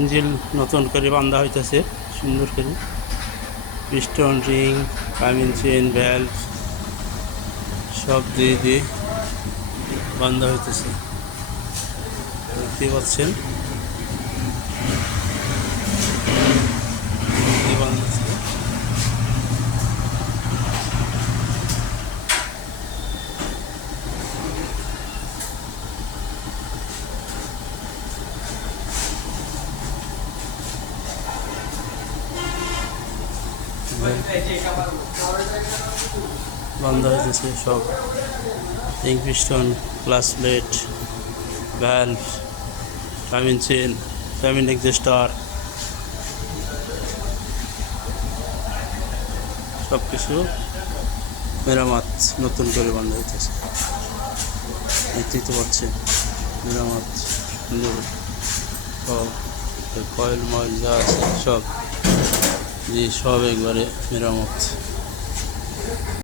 ইঞ্জিল নতুন করে বান্ধা হইতেছে সুন্দর করে। Piston, ring, timing chain, valve সব দিয়ে বান্ধা হইতেছে, দেখতে পাচ্ছেন বান্ধা। বান্ধা হইতেছে সব, ring, piston, clutch plate, valve, timing chain, timing এক্সস্টার সব কিছু মেরামত নতুন করে বান্ধা হইতেছে, দেখতেই তো পাচ্ছেন। মেরামত সুন্দর, সব কয়েল ময়েল যা আছে সব একবারে মেরামত।